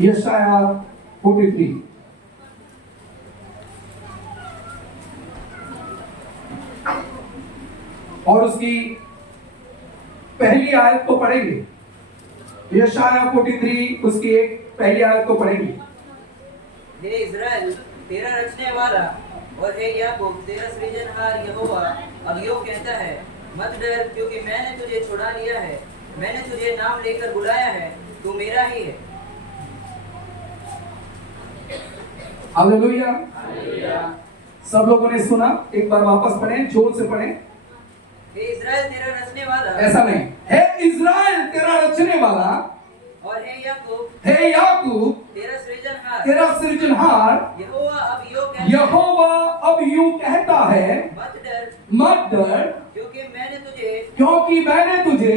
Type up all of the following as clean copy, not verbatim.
यशाया 43 और उसकी पहली आयत को पढ़ेंगे। यशाया 43 उसकी एक पहली आयत को पढ़ेंगे। हे इज़राइल तेरा रचने वाला और हे याकूब तेरा सृजनहार यहोवा अब यूं कहता है, मत डर, क्योंकि मैंने तुझे छुड़ा लिया है, मैंने तुझे नाम लेकर बुलाया है, तू मेरा ही है। हालेलुया। सब लोगों ने सुना? एक बार वापस पढ़ें, जोर से पढ़ें। हे इज़राइल तेरा रचने वाला, ऐसा नहीं, हे इज़राइल तेरा रचने वाला और हे याकूब तेरा सृजनहार यहोवा अब यूं कहता है, मत डर, क्योंकि मैंने तुझे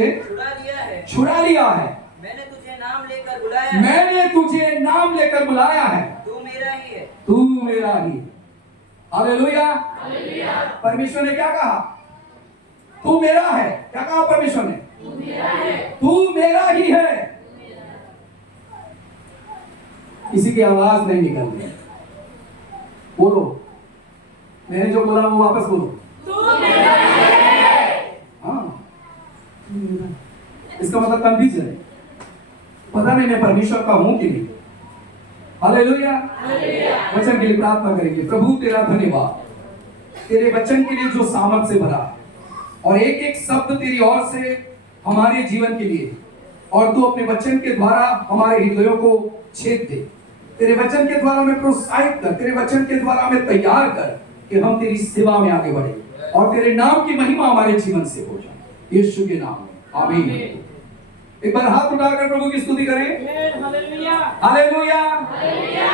छुड़ा लिया है, मैंने तुझे नाम लेकर बुलाया है, तू मेरा ही है। हालेलुया। परमेश्वर ने क्या कहा? तू मेरा है। क्या कहा परमेश्वर ने? तू मेरा ही है। किसी की आवाज नहीं निकल रही। बोलो, मैंने जो बोला वो वापस बोलो। तू मेरा है। हाँ, इसका मतलब कंफ्यूजन है, पता नहीं मैं परमेश्वर का हूं कि नहीं। हालेलुया। वचन के लिए प्रार्थना करेंगे। प्रभु तेरा धन्यवाद तेरे वचन के लिए जो सामर्थ से भरा है, और एक एक शब्द तेरी ओर से हमारे जीवन के लिए, और तू अपने वचन के द्वारा हमारे हृदयों को छेद दे। तेरे वचन के द्वारा हमें प्रोत्साहित कर, तेरे वचन के द्वारा हमें तैयार कर कि हम तेरी सेवा में आगे बढ़े और तेरे नाम की महिमा हमारे जीवन से हो जाए। यीशु के नाम में आमीन। एक बार हाथ उठाकर प्रभु की स्तुति करें। हालेलुया। हालेलुया। हालेलुया।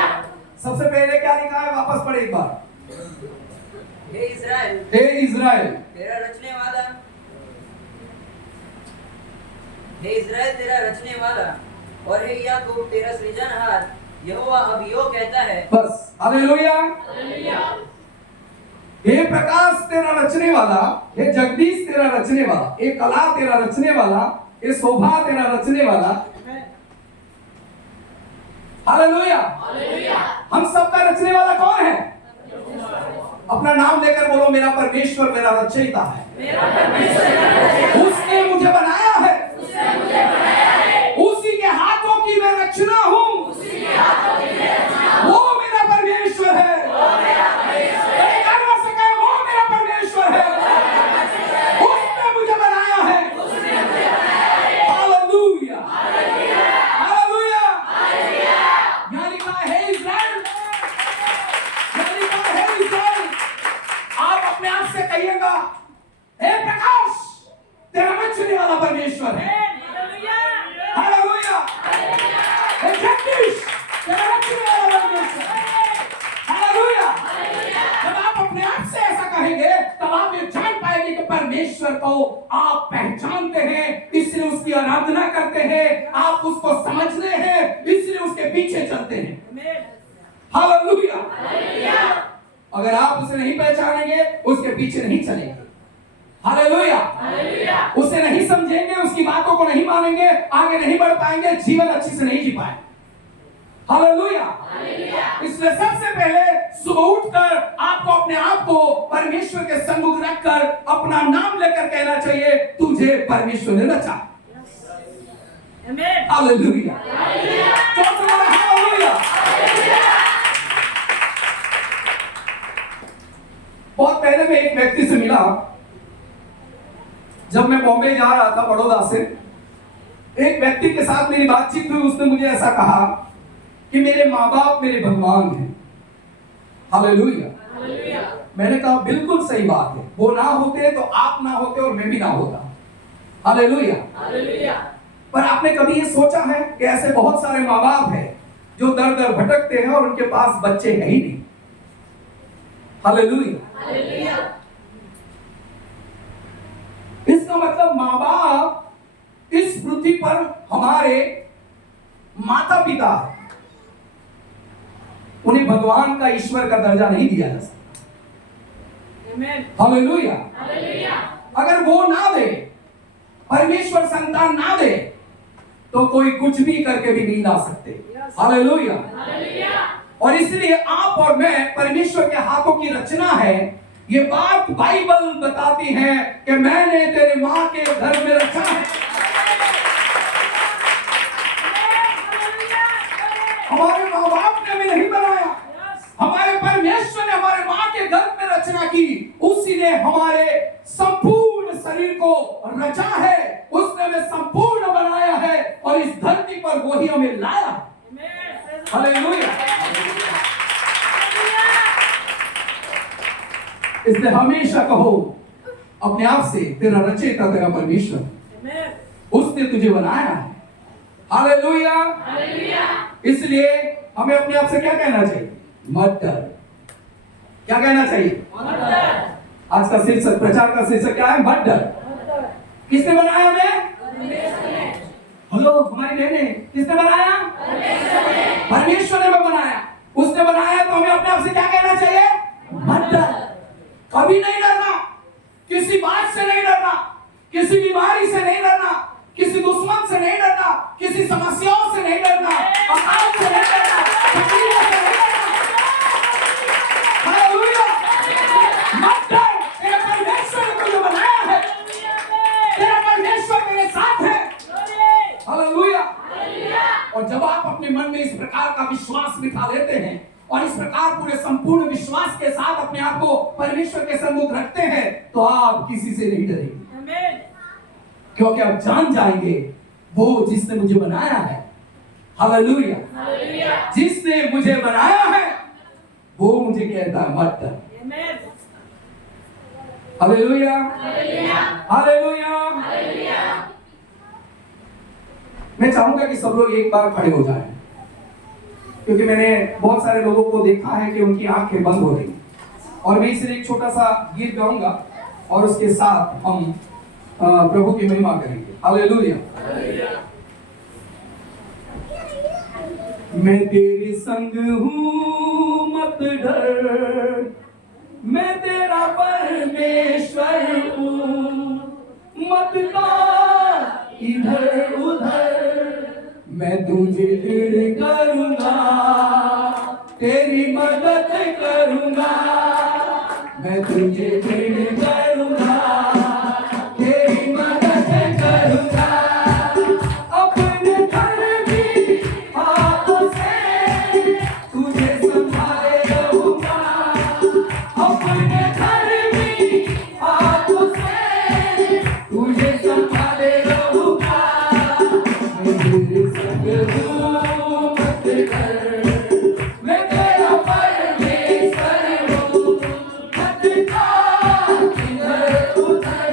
सबसे पहले क्या लिखा है? वापस पढ़े एक बार। हे इज़राइल तेरा रचने वाला और हे याकूब तेरा सृजनहार यहोवा अब यूं कहता है। बस। हालेलुया। हे प्रकाश तेरा रचने वाला, हे जगदीश तेरा रचने वाला, हे कला तेरा रचने वाला, हे शोभा तेरा रचने वाला। हालेलुया। हम सबका रचने वाला कौन है? अपना नाम लेकर बोलो, मेरा परमेश्वर मेरा रचयिता है, उसने मुझे बनाया है, उसी के हाथों की मैं रचना हूं, वो मेरा परमेश्वर है। एक गर्व से कहे, वो मेरा परमेश्वर है, उसने मुझे बनाया है। हालेलुया। हालेलुया। यानी कहा है इज़राइल, आप अपने आप से कहिएगा, हे प्रकाश तेरा रचने वाला परमेश्वर है। हालेलुया। हे जगदीश तेरा रचने वाला परमेश्वर है। हालेलुया। जब आप अपने आप से ऐसा कहेंगे तब आप ये जान पाएंगे कि परमेश्वर को आप पहचानते हैं, इसलिए उसकी आराधना करते हैं, आप उसको समझते हैं, इसलिए उसके पीछे चलते हैं। हालेलुया। अगर आप उसे नहीं पहचानेंगे, उसके पीछे नहीं चलेंगे। हालेलुया। उसे नहीं समझेंगे, उसकी बातों को नहीं मानेंगे, आगे नहीं बढ़ पाएंगे, जीवन अच्छी से नहीं जी पाएंगे। हालेलुया। इसलिए सबसे पहले सुबह उठकर आपको अपने आप को परमेश्वर के सम्मुख रखकर अपना नाम लेकर कहना चाहिए, तुझे परमेश्वर ने रचा। हालेलुया। हालेलुया। बहुत पहले मैं एक व्यक्ति से मिला, जब मैं बॉम्बे जा रहा था बड़ौदा से। एक व्यक्ति के साथ मेरी बातचीत हुई, उसने मुझे ऐसा कहा कि मेरे माँ बाप मेरे भगवान हैं। हालेलुया। मैंने कहा बिल्कुल सही बात है, वो ना होते तो आप ना होते और मैं भी ना होता। हालेलुया। पर आपने कभी ये सोचा है कि ऐसे बहुत सारे माँ बाप हैं जो दर दर भटकते हैं और उनके पास बच्चे हैं ही नहीं। हालेलुया। इसका मतलब माँ बाप इस पृथ्वी पर हमारे माता पिता है, उन्हें भगवान का ईश्वर का दर्जा नहीं दिया जा सकता। हालेलुया। अगर वो ना दे, परमेश्वर संतान ना दे, तो कोई कुछ भी करके भी नहीं ला सकते। हालेलुया। और इसलिए आप और मैं परमेश्वर के हाथों की रचना है। ये बात बाइबल बताती है कि मैंने तेरे मां के घर में रखा है। हमारे माँ बाप ने हमें नहीं बनाया, हमारे परमेश्वर ने हमारे माँ के घर में रचना की। उसी ने हमारे संपूर्ण शरीर को रचा है, उसने हमें संपूर्ण बनाया है और इस धरती पर वही हमें लाया। हालेलुया। इसलिए हमेशा कहो अपने आप से, तेरा रचयिता तेरा परमेश्वर, उसने तुझे बनाया है। हालेलुया। इसलिए हमें अपने आप से क्या कहना चाहिए? मत डर। क्या कहना चाहिए? आज का शीर्षक, प्रचार का शीर्षक क्या है? मत डर। किसने बनाया हमें? हेलो हमारी बहने, किसने बनाया? परमेश्वर ने हमें बनाया। उसने बनाया तो हमें अपने आप से क्या कहना चाहिए? मत डर। कभी नहीं डरना, किसी बात से नहीं डरना, किसी बीमारी से नहीं डरना, किसी दुश्मन से नहीं डरना, किसी समस्याओं से नहीं डरना, अकाल से नहीं डरना, तकलीफों से नहीं डरना। हालेलुया। मत डर, तेरा परमेश्वर ने तुझे बनाया है, तेरा परमेश्वर तेरे साथ है। हालेलुया। और जब आप अपने मन में इस प्रकार का विश्वास बिठा लेते हैं और इस प्रकार पूरे संपूर्ण विश्वास के साथ अपने आप को परमेश्वर के सम्मुख रखते हैं, तो आप किसी से नहीं डरेंगे, क्योंकि आप जान जाएंगे वो जिसने मुझे बनाया है। हालेलुया। जिसने मुझे बनाया है वो मुझे कहता है मत डर। हालेलुया। हालेलुया। मैं चाहूंगा कि सब लोग एक बार खड़े हो जाएं, क्योंकि मैंने बहुत सारे लोगों को देखा है कि उनकी आंखें बंद हो रही, और मैं इसलिए एक छोटा सा गीत गाऊंगा और उसके साथ हम प्रभु की महिमा करेंगे। हालेलुया। मैं तेरे संग हूँ मत डर, मैं तेरा परमेश्वर हूँ, मत डर इधर उधर, मैं तुझे दृढ़ करूँगा, तेरी मदद करूँगा, मैं तुझे दृढ़ करूँगा, तेरी मदद करूँगा, अपने धर्मी हाथों से तुझे संभाले रहूँगा, अपने धर्मी हाथों से तुझे संभाले रहूँगा, मैं तेरे संग हूँ मत डर, मैं तेरा परमेश्वर हूँ, मत डर इधर उधर,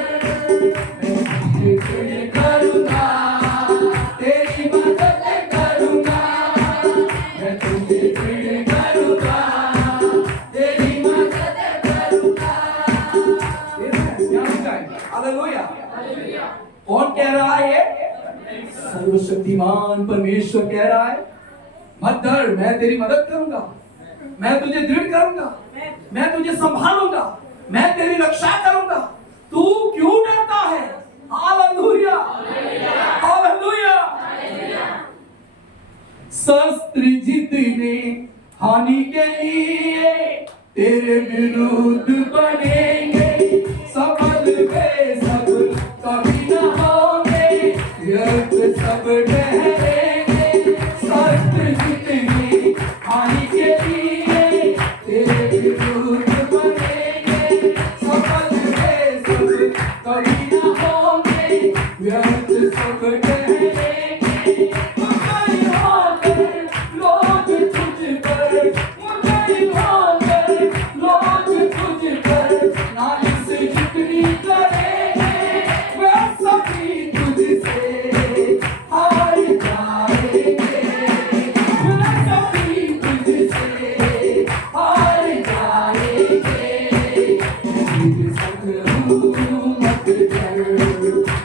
मैं तुझे करूँगा, तेरी मदद करूँगा, मैं तुझे करूँगा, तेरी मदद करूँगा। हालेलुया। कौन कह रहा है? सर्वशक्तिमान परमेश्वर कह रहा है मत डर, मैं तेरी मदद करूंगा, मैं तुझे दृढ़ करूंगा, मैं तुझे संभालूंगा, मैं तेरी रक्षा करूंगा, तू क्यों डरता है? हालेलुया। हालेलुया। शस्त्र जितने हानि के लिए तेरे विरुद्ध बनेंगे, सफल वे सब कभी न होंगे, व्यर्थ सब ठहरेंगे, शस्त्र जितने हानि के लिए तेरे विरुद्ध बनेंगे, सफल वे सब कभी न होंगे, व्यर्थ सब ठहरेंगे। मुझे होकर लोग तुझ पर, मुझे होकर लोग तुझ पर नालिश जितनी करेंगे, वे सभी तुझसे हार जाएंगे, वे सभी तुझसे हार जाएंगे। तेरे संग हूँ मत डर,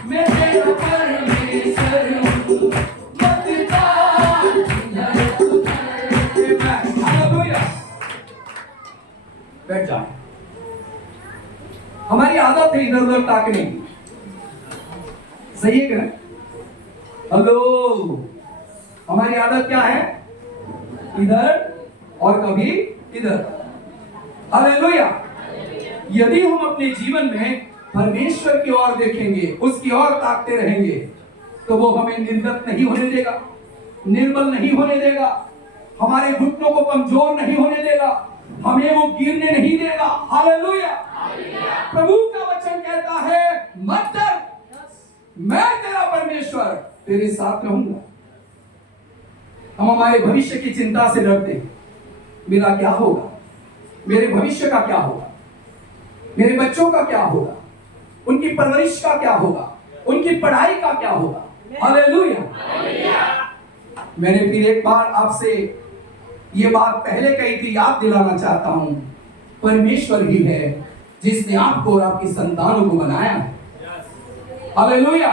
मैं तेरा परमेश्वर हूँ, मत डर इधर उधर। हालेलुया। बैठ जाओ। हमारी आदत है इधर उधर ताकने की, सही है क्या? हेलो, हमारी आदत क्या है? इधर और कभी इधर। हालेलुया। यदि हम अपने जीवन में परमेश्वर की ओर देखेंगे, उसकी ओर ताकते रहेंगे, तो वो हमें निर्गत नहीं होने देगा, निर्बल नहीं होने देगा, हमारे घुटनों को कमजोर नहीं होने देगा, हमें वो गिरने नहीं देगा। हालेलुया। प्रभु का वचन कहता है, मत डर, मैं तेरा परमेश्वर तेरे साथ रहूंगा। हम हमारे भविष्य की चिंता से डरते हैं। मेरा क्या होगा, मेरे भविष्य का क्या होगा, मेरे बच्चों का क्या होगा, उनकी परवरिश का क्या होगा, उनकी पढ़ाई का क्या होगा। हालेलुया। मैंने फिर एक बार आपसे ये बात पहले कही थी, याद दिलाना चाहता हूं। परमेश्वर ही है जिसने आपको और आपकी संतानों को बनाया है। हालेलुया।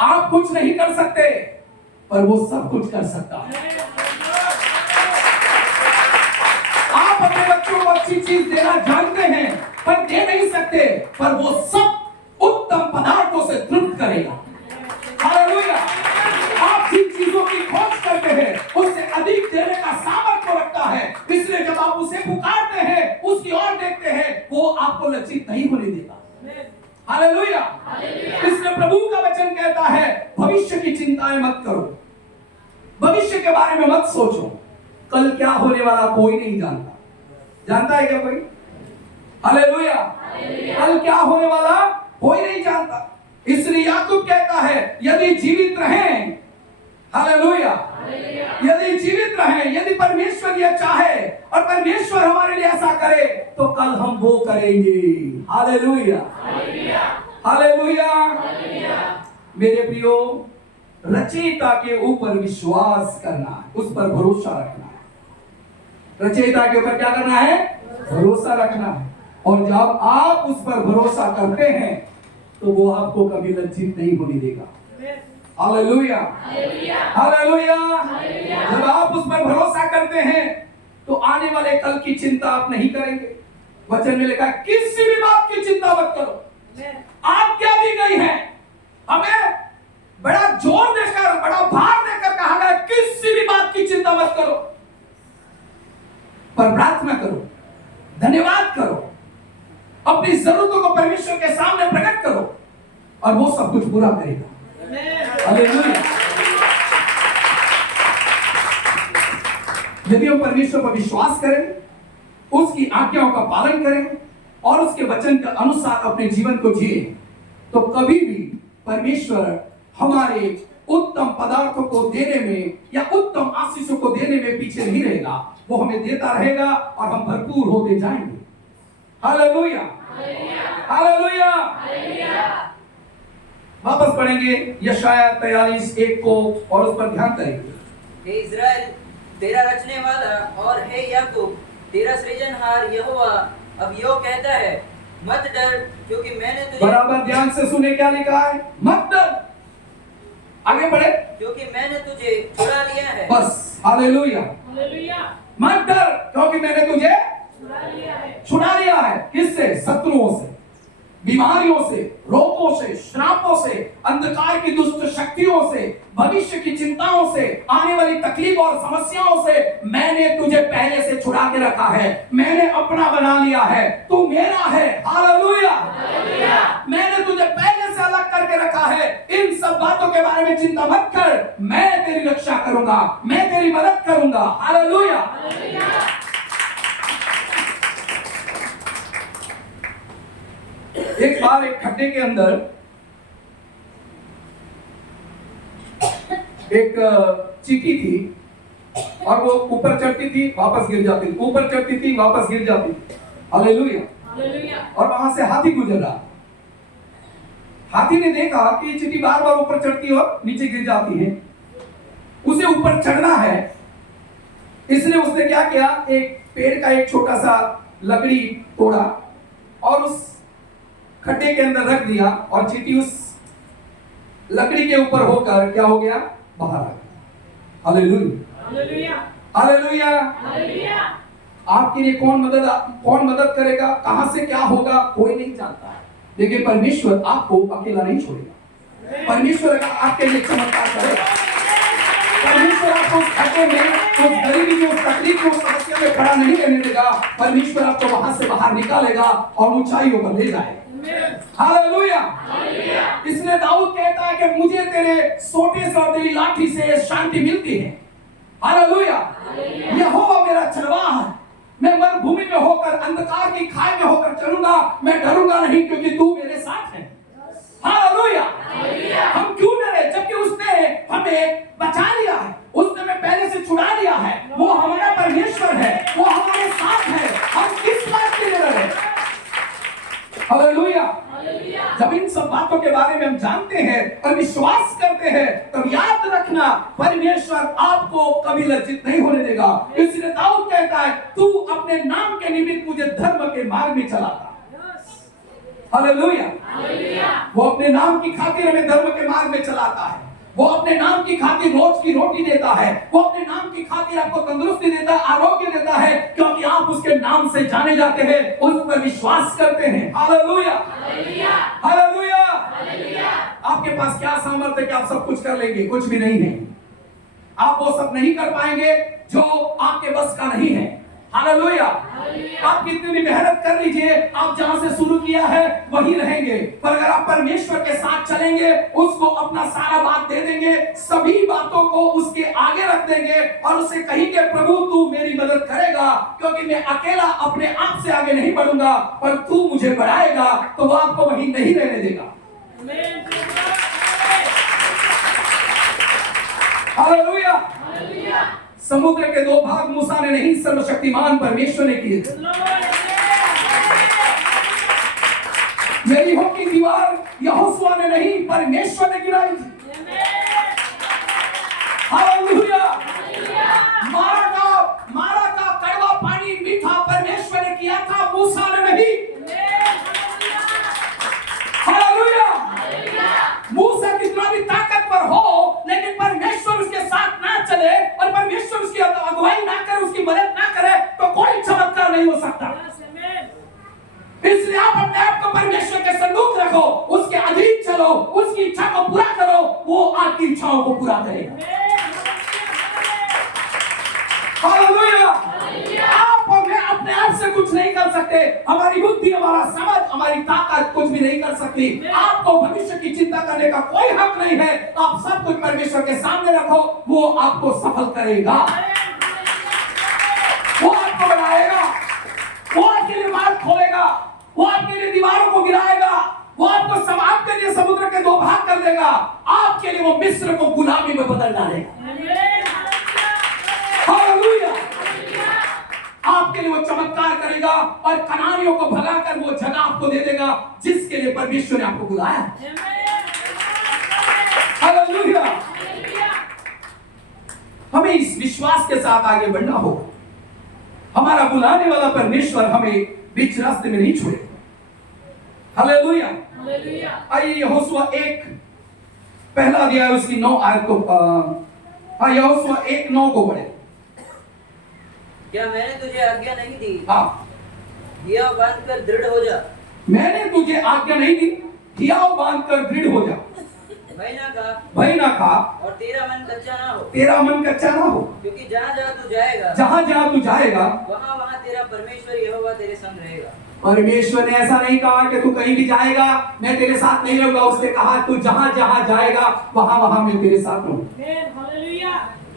आप कुछ नहीं कर सकते, पर वो सब कुछ कर सकता है। आप अपने बच्चों को अच्छी चीज देना जानते हैं, पर दे नहीं सकते, पर वो सब उत्तम पदार्थों से तृप्त करेगा। हालेलुया। आप जिन चीजों की खोज करते हैं, उससे अधिक देने का सामर्थ्य रखता है। इसलिए जब आप उसे पुकारते हैं, उसकी ओर देखते हैं, वो आपको लज्जित नहीं होने देता। हालेलुया। इसलिए प्रभु का वचन कहता है, भविष्य की चिंताएं मत करो, भविष्य के बारे में मत सोचो। कल क्या होने वाला कोई नहीं जानता। जानता है क्या कोई? हालेलुया। कल क्या होने वाला कोई नहीं जानता। इसलिए याकूब कहता है, यदि जीवित रहें, हालेलुया, यदि जीवित रहें, यदि परमेश्वर यह चाहे और परमेश्वर हमारे लिए ऐसा करे, तो कल हम वो करेंगे। हालेलुया। हालेलुया। मेरे प्रियो, रचयिता के ऊपर विश्वास करना है, उस पर भरोसा रखना है। रचयिता के ऊपर क्या करना है? भरोसा रखना है। और जब आप उस पर भरोसा करते हैं, तो वो आपको कभी लज्जित नहीं होने देगा। हालेलुया। हालेलुया। जब आप उस पर भरोसा करते हैं, तो आने वाले कल की चिंता आप नहीं करेंगे। वचन में लिखा है, किसी भी बात की चिंता मत करो। आज्ञा दी गई है, हमें बड़ा जोर देकर, बड़ा भार देकर कहा गया, किसी भी बात की चिंता मत करो, पर प्रार्थना करो, धन्यवाद करो, अपनी जरूरतों को परमेश्वर के सामने प्रकट करो, और वो सब कुछ पूरा करेगा। हालेलुया। यदि हम परमेश्वर पर विश्वास करें, उसकी आज्ञाओं का पालन करें और उसके वचन के अनुसार अपने जीवन को जिए, तो कभी भी परमेश्वर हमारे उत्तम पदार्थों को देने में या उत्तम आशीषों को देने में पीछे नहीं रहेगा। वो हमें देता रहेगा और हम भरपूर होते जाएंगे। हालेलुया। हालेलुया। वापस पढ़ेंगे यशाया 43:1 को और उस पर ध्यान करेंगे। हे इज़राइल, तेरा रचने वाला और हे याकूब, तेरा सृजनहार यहोवा अब यो कहता है, मत डर, क्योंकि मैंने तुझे, बराबर ध्यान से सुने क्या लिखा है, मत डर। आगे बढ़े, क्योंकि मैंने तुझे छुड़ा लिया है। बस। हालेलुया। मत डर, क्योंकि मैंने तुझे छुड़ा लिया है। किससे? शत्रुओं से, बीमारियों से, रोगों से, श्रापों से, अंधकार की दुष्ट शक्तियों से, भविष्य की चिंताओं से, आने वाली तकलीफ और समस्याओं से मैंने तुझे पहले से छुड़ा के रखा है। मैंने अपना बना लिया है, तू मेरा है। हालेलुया। मैंने तुझे पहले से अलग करके रखा है। इन सब बातों के बारे में चिंता मत कर, मैं तेरी रक्षा करूंगा, मैं तेरी मदद करूंगा। हालेलुया। एक बार एक खड्डे के अंदर एक चींटी थी, और वो ऊपर चढ़ती थी, वापस गिर जाती थी, ऊपर चढ़ती थी, वापस गिर जाती थी। हालेलुया। और वहां से हाथी गुजर रहा। हाथी ने देखा कि ये चींटी बार बार ऊपर चढ़ती और नीचे गिर जाती है, उसे ऊपर चढ़ना है। इसलिए उसने क्या किया, एक पेड़ का एक छोटा सा लकड़ी तोड़ा और उस खड्डे के अंदर रख दिया, और चींटी उस लकड़ी के ऊपर होकर क्या हो गया, बाहर आ गया। हालेलुया। हालेलुया। आपके लिए कौन मदद करेगा, कहां से क्या होगा, कोई नहीं जानता है। लेकिन परमेश्वर आपको अकेला नहीं छोड़ेगा। परमेश्वर का आपके लिए चमत्कार करेगा। परमेश्वर आपको उस घाटे में, उस गरीबी में, उस तकलीफ में, उस समस्या में खड़ा नहीं रहने देगा। परमेश्वर आपको वहां से बाहर निकालेगा और ऊंचाइयों पर ले जाएगा। हालेलुया। इसलिए दाऊद कहता है कि मुझे तेरे सोटे से और तेरी लाठी से शांति मिलती है। हालेलुया। यहोवा मेरा चरवाहा है, मैं मरुभूमि में होकर, अंधकार की खाई में होकर चलूंगा, मैं डरूंगा नहीं क्योंकि तू मेरे साथ है। हालेलुया। हम क्यों डरे जबकि उसने हमें बचा लिया है, उसने हमें पहले से छुड़ा लिया है, वो हमारा परमेश्वर है, वो हमारे साथ है, हम किस बात के लिए डरे? हालेलुया। जब इन सब बातों के बारे में हम जानते हैं और विश्वास करते हैं तब याद रखना परमेश्वर आपको कभी लज्जित नहीं होने देगा। इसलिए दाऊद कहता है तू अपने नाम के निमित्त मुझे धर्म के मार्ग में चलाता। हालेलुया। वो अपने नाम की खातिर हमें धर्म के मार्ग में चलाता है। वो अपने नाम की खातिर रोज की रोटी देता है। वो अपने नाम की खातिर आपको तंदुरुस्ती देता है, आरोग्य देता है, क्योंकि आप उसके नाम से जाने जाते हैं, उस पर विश्वास करते हैं। हालेलुया। हालेलुया। आपके पास क्या सामर्थ्य है कि आप सब कुछ कर लेंगे? कुछ भी नहीं है। आप वो सब नहीं कर पाएंगे जो आपके बस का नहीं है। हालेलुया। आप कितनी भी मेहनत कर लीजिए, आप जहां से शुरू किया है वहीं रहेंगे। पर अगर आप परमेश्वर के साथ चलेंगे, उसको अपना सारा बात दे देंगे, सभी बातों को उसके आगे रख देंगे और उससे कहेंगे प्रभु तू मेरी मदद करेगा, क्योंकि मैं अकेला अपने आप से आगे नहीं बढ़ूंगा, पर तू मुझे बढ़ाएगा, तो वो आपको वहीं नहीं रहने देगा। हालेलुया। समुद्र के दो भाग मूसा ने नहीं, सर्वशक्तिमान परमेश्वर ने किए थे। यरीहो की दीवार यहोशुआ ने नहीं, परमेश्वर ने गिराई थी। हालेलुया। मारा का कड़वा पानी मीठा परमेश्वर ने किया था, मूसा ने नहीं। हालेलुया। मूसा कितना भी ताकतवर हो, लेकिन परमेश्वर उसके साथ ना चले और परमेश्वर उसकी अगुवाई ना करे, उसकी मदद ना करे, तो कोई चमत्कार नहीं हो सकता। इसलिए आप अपने आप को परमेश्वर के संदूक रखो, उसके अधीन चलो, उसकी इच्छा को पूरा करो, वो आपकी इच्छाओं को पूरा करेगा। हालेलुया। आप और मैं अपने आप से कुछ नहीं कर सकते। हमारी बुद्धि, हमारा समझ, हमारी ताकत कुछ भी नहीं कर सकती। आपको भविष्य की चिंता करने का कोई हक नहीं है। आप सब कुछ परमेश्वर के सामने रखो, वो आपको सफल करेगा, वो आपको बढ़ाएगा, वो आपके लिए मार्ग खोलेगा, वो आपके लिए दीवारों को गिराएगा, वो आपको आपके लिए समुद्र के दो भाग कर देगा, आपके लिए वो मिस्र को गुलामी में बदल डालेगा। हालेलुया। आपके लिए वो चमत्कार करेगा और कनानियों को भगाकर वो जगह आपको दे देगा जिसके लिए परमेश्वर ने आपको बुलाया। हालेलुया। हमें इस विश्वास के साथ आगे बढ़ना होगा। हमारा बुलाने वाला परमेश्वर हमें बीच रास्ते में नहीं छोड़ेगा। हालेलुया। आइए यहोशुआ 1 पहला अध्याय उसकी 9 आयत को यहोशुआ 1:9 को पढ़े। क्या मैंने तुझे आज्ञा नहीं दी? हाँ। हियाव बांधकर दृढ़ हो जा। मैंने तुझे आज्ञा नहीं दी, हियाव बांधकर दृढ़ हो जा। भय ना खा और तेरा मन कच्चा ना हो। तेरा मन कच्चा ना हो, क्योंकि जहाँ जहाँ तू जाएगा, जहाँ जहाँ तू जाएगा, वहाँ वहाँ तेरा परमेश्वर यहोवा तेरे संग रहेगा। परमेश्वर ने ऐसा नहीं कहा कि तू कहीं भी जाएगा मैं तेरे साथ नहीं रहूंगा। उसने कहा तू जहाँ जहाँ जाएगा वहाँ वहाँ मैं तेरे साथ रहूंगा।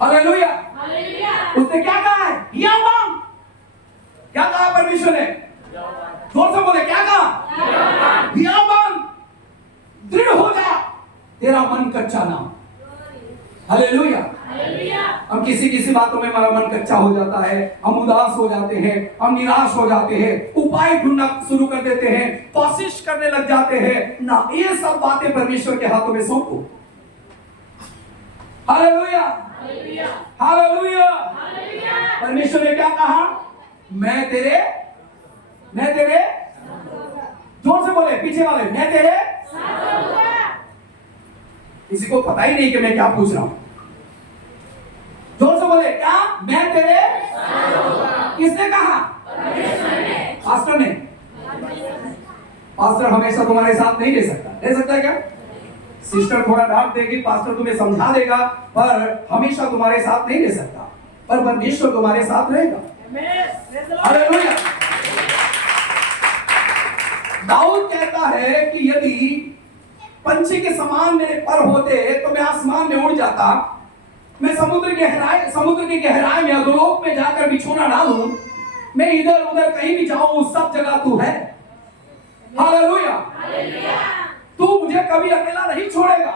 हालेलुया। उसने क्या कहा है? हियाव बांध। क्या कहा परमेश्वर ने? जोर से बोले, क्या कहा? हियाव बांध, दृढ़ हो जा, तेरा मन कच्चा ना हो। हालेलुया। हम किसी बातों में हमारा मन कच्चा हो जाता है, हम उदास हो जाते हैं, हम निराश हो जाते हैं, उपाय ढूंढना शुरू कर देते हैं, कोशिश करने लग जाते हैं ना। ये सब बातें परमेश्वर के हाथों में सौंपो। हालेलुया। हालेलुया। परमेश्वर ने क्या कहा? मैं तेरे जोर से बोले पीछे वाले, मैं तेरे। किसी को पता ही नहीं कि मैं क्या पूछ रहा हूं। जोर से बोले, क्या मैं तेरे? किसने कहा? पास्टर ने। पास्टर हमेशा तुम्हारे साथ नहीं रह सकता। रह सकता है क्या? सिस्टर थोड़ा डांट देगी, पास्टर तुम्हें समझा देगा, पर हमेशा तुम्हारे साथ नहीं रह सकता, पर परमेश्वर तुम्हारे साथ रहेगा। हालेलुया। दाऊद कहता है कि यदि पंछी के समान मेरे पर होते तो मैं आसमान में उड़ जाता, मैं समुद्र की गहराई में अधोलोक में जाकर बिछोना डालूं, मैं इधर उधर कहीं भी जाऊं, सब जगह तू है। हालेलुया। तू मुझे कभी अकेला नहीं छोड़ेगा।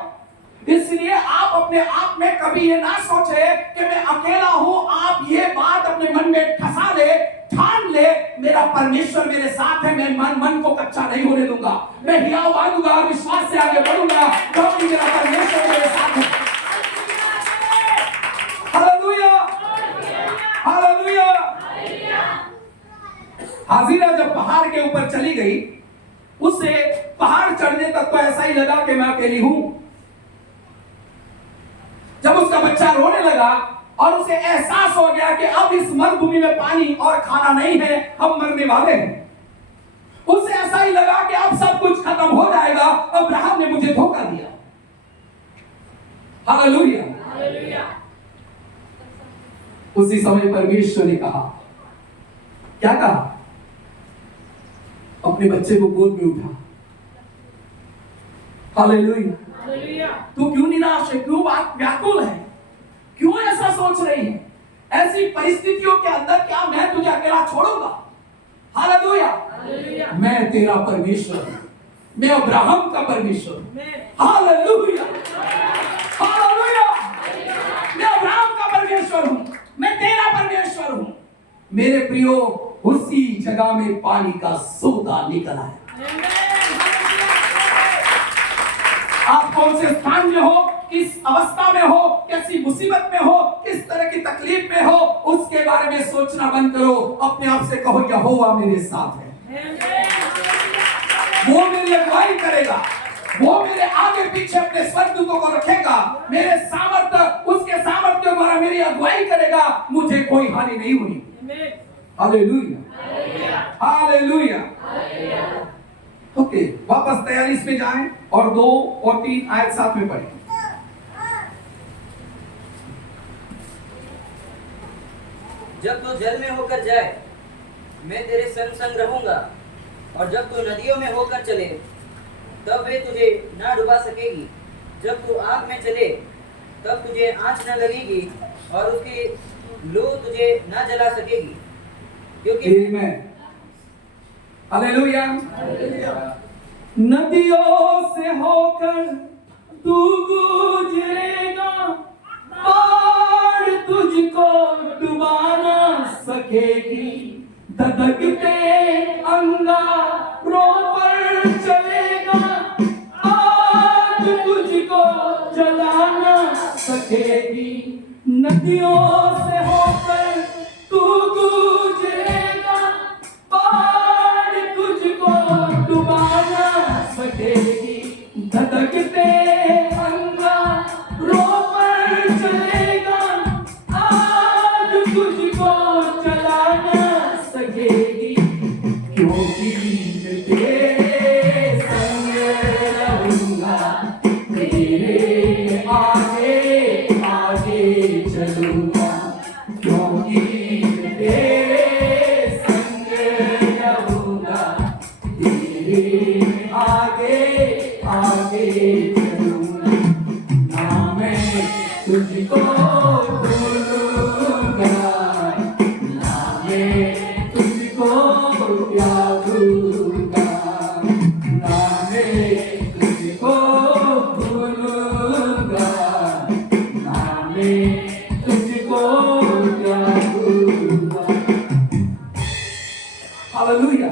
इसलिए आप अपने आप में कभी ये ना सोचे कि मैं अकेला हूं। आप ये बात अपने मन में ठसा ले, ठान ले, मेरा परमेश्वर मेरे साथ है, मैं मन को कच्चा नहीं होने दूंगा, मैं हियाव बांधूंगा और विश्वास से आगे बढ़ूंगा, क्योंकि मेरा परमेश्वर मेरे साथ है। Hallelujah, hallelujah. हाजिरा जब पहाड़ के ऊपर चली गई, उसे पहाड़ चढ़ने तक तो ऐसा ही लगा कि मैं अकेली हूं। जब उसका बच्चा रोने लगा और उसे एहसास हो गया कि अब इस मरुभूमि में पानी और खाना नहीं है, हम मरने वाले हैं, उसे ऐसा ही लगा कि अब सब कुछ खत्म हो जाएगा, अब राहब ने मुझे धोखा दिया। Hallelujah, hallelujah. उसी समय परमेश्वर ने कहा, क्या कहा? अपने बच्चे को गोद में उठा। हालेलुया। तू क्यों निराश है? क्यों व्याकुल है? क्यों ऐसा सोच रही है? ऐसी परिस्थितियों के अंदर क्या मैं तुझे अकेला छोड़ूंगा? हालेलुया। मैं तेरा परमेश्वर हूं, मैं अब्राहम का परमेश्वर हूं। Hallelujah, hallelujah. मैं अब्राहम का परमेश्वर हूं, मैं तेरा परमेश्वर हूं। मेरे प्रियो, उसी जगह में पानी का सोता निकला है। आप कौन से स्थान में हो, किस अवस्था में हो, कैसी मुसीबत में हो, किस तरह की तकलीफ में हो, उसके बारे में सोचना बंद करो। अपने आप से कहो, यहोवा मेरे साथ है, वो मेरी अगुवाई करेगा, वो मेरे आगे पीछे अपने स्वर्गदूतों को रखेगा, मेरे सामर्थ्य, उसके सामर्थ्य के द्वारा मेरी अगुवाई करेगा, मुझे कोई हानि नहीं हुई। Hallelujah, hallelujah. ओके, वापस 43 में जाएं और 2 और 3 आयत साथ में पढ़ें। जब तू जल में होकर जाए, मैं तेरे संग संग रहूंगा, और जब तू नदियों में होकर चले, तब वे तुझे ना डुबा सकेगी। जब तू आग में चले, तब तुझे आंच न लगेगी, और उसकी लू तुझे ना जला सकेगी, क्योंकि हालेलुया। नदियों से होकर तू गुजरेगा, बाढ़ तुझको डुबा ना सकेगी। धधकते अंगारों पर चलेगा, आग तुझको जला ना सकेगी। नदियों से होकर तू गुजरेगा, बाढ़ तुझको डुबा ना सकेगी। धधकते अंगारों पर चलेगा, आग तुझको जला ना सकेगी, क्योंकि मैं तेरे संग रहूंगा, तेरे आगे आगे चलूंगा, क्योंकि मैं तेरे संग रहूंगा, तेरे आगे आगे चलूंगा। ना मैं तुझको भूलूंगा, ना मैं तुझको त्यागूंगा, ना मैं तुझको भूलूंगा, ना मैं तुझको त्यागूंगा। हालेलुया।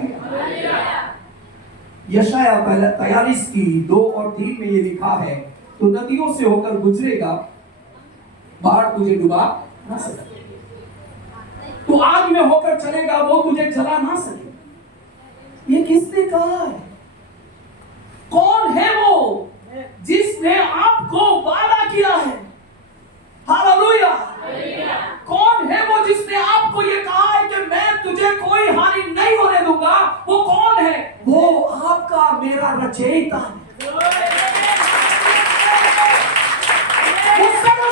यशाया 43 की 2 और 3 में ये लिखा है, तो नदियों से होकर गुजरेगा, बाढ़ तुझे डुबा ना सके। तू आग में होकर चलेगा, वो तुझे जला ना सके। ये किसने कहा है? कौन है वो जिसने आपको वादा किया है? हालेलुया। कौन है वो जिसने आपको ये कहा है कि मैं तुझे कोई हानि नहीं होने दूंगा? वो कौन है? वो आपका मेरा रचयिता है।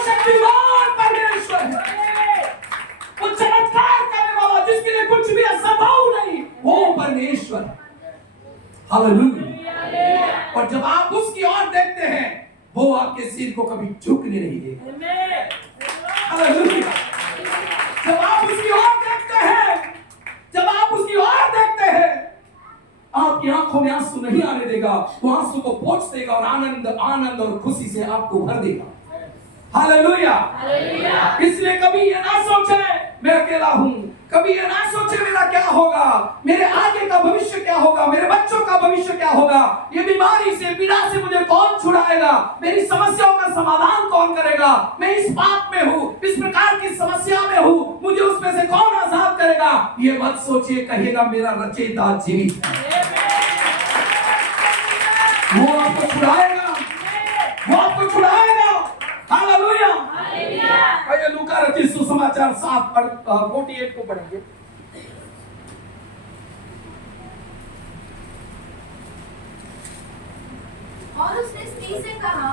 शक्तिमान परमेश्वर है, वो चमत्कार करने वाला जिसके लिए कुछ भी असंभव नहीं, वो परमेश्वर है। हालेलुया। और जब आप उसकी ओर देखते हैं, वो आपके सिर को कभी झुकने नहीं देगा। हालेलुया। जब आप उसकी ओर देखते हैं, जब आप उसकी ओर देखते हैं, आपकी आंखों में आंसू नहीं आने देगा, वो आंसू को पोंछ देगा और आनंद और खुशी से आपको भर देगा। हालेलुया। इसलिए कभी ये ना सोचे मैं अकेला हूं, कभी ये ना सोचे मेरा क्या होगा, मेरे आगे का भविष्य क्या होगा, मेरे बच्चों का भविष्य क्या होगा, ये बीमारी से पीड़ा से मुझे कौन छुड़ाएगा, मेरी समस्याओं का समाधान कौन करेगा, मैं इस पाप में हूं, इस प्रकार की समस्या में हूं, मुझे उसमें से कौन आजाद करेगा। ये मत सोचिए, कहिएगा मेरा रचयिता जीवित है, वो आपको छुड़ाएगा, वो आपको छुड़ाएगा। हालेलुया। आइए लूका रचित सुसमाचार 7:48 को पढ़ेंगे। और उसने स्त्री से कहा,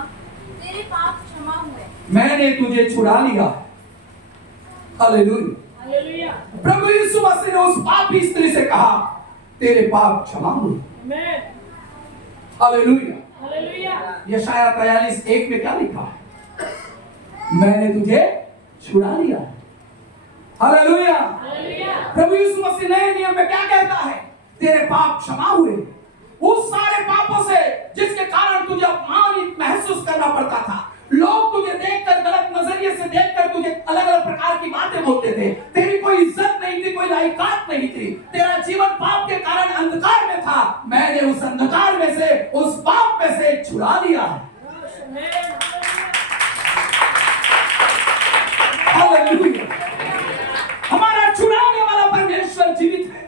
तेरे पाप क्षमा हुए, मैंने तुझे छुड़ा लिया। हालेलुया। प्रभु यीशु मसीह ने उस पापी स्त्री से कहा, तेरे पाप क्षमा हुए। हालेलुया। यशाया 43:1 में क्या लिखा है? मैंने तुझे छुड़ा लिया। हालेलुया। प्रभु यीशु मसीह नए नियम में क्या कहता है? तेरे पाप क्षमा हुए। उस सारे पापों से जिसके कारण तुझे अपमानित महसूस करना पड़ता था, लोग तुझे देखकर गलत नजरिए से देखकर तुझे अलग अलग प्रकार की बातें बोलते थे, तेरी कोई इज्जत नहीं थी, कोई लायकात नहीं थी, तेरा जीवन पाप के कारण अंधकार में था, मैंने उस अंधकार में से, उस पाप में से छुड़ा लिया है। हालेलुया। हमारा छुड़ाने वाला परमेश्वर जीवित है।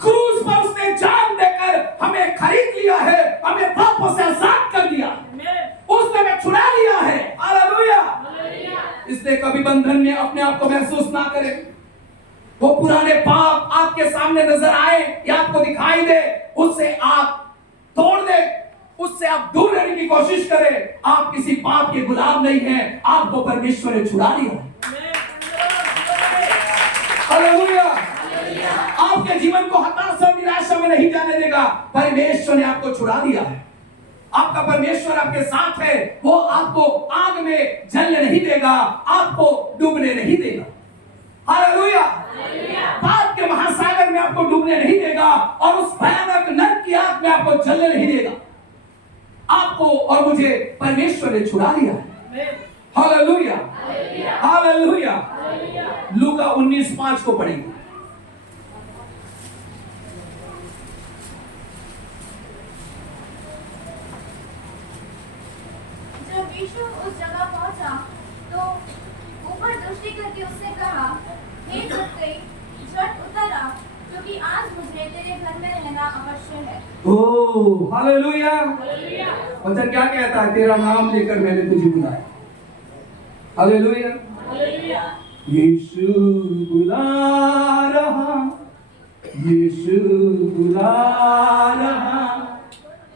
क्रूस पर उसने जान देकर हमें खरीद लिया है, हमें पापों से आजाद कर दिया, उसने हमें छुड़ा लिया है। हालेलुया। इसलिए कभी बंधन में अपने आप को महसूस ना करें। वो पुराने पाप आपके सामने नजर आए या आपको दिखाई दे, उससे आप तोड़ दे, उससे आप दूर रहने की कोशिश करें। आप किसी पाप के गुलाम नहीं हैं, आपको परमेश्वर ने छुड़ा लिया है। हालेलुया। आपके जीवन को हताशा और निराशा में नहीं जाने देगा, परमेश्वर ने आपको छुड़ा दिया है। आपका परमेश्वर आपके साथ है, वो आपको आग में जलने नहीं देगा, आपको डूबने नहीं देगा। हालेलुया। पाप के महासागर में आपको डूबने नहीं देगा और उस भयानक नरक की आग में आपको जलने नहीं देगा। आपको और मुझे परमेश्वर ने छुड़ा लिया है। हालेलुया। हालेलुया। लूका 19:5 को पढ़ेंगे। जब यीशु उस जगह पहुंचा तो ऊपर दृष्टि करके उसने कहा, हे सत्ते, झट उतर आ, क्योंकि आज मुझे तेरे घर में रहना अवश्य है। Oh hallelujah. वचन क्या कहता है? तेरा नाम लेकर मैंने तुझे बुलाया। हालेलुया। यीशु बुला रहा, यीशु बुला रहा,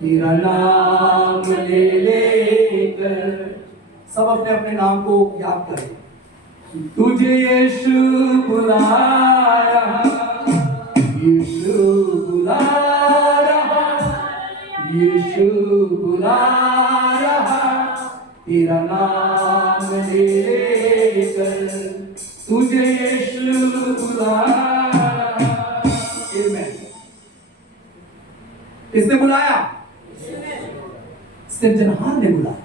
तेरा नाम ले लेकर। सब अपने अपने नाम को याद करें। तुझे यीशु बुला रहा, यीशु बुला रहा, यीशु बुला रहा, तेरा नाम ले लेकर, तुझे यीशु बुला रहा। किसने बुलाया? सृजनहार ने बुलाया,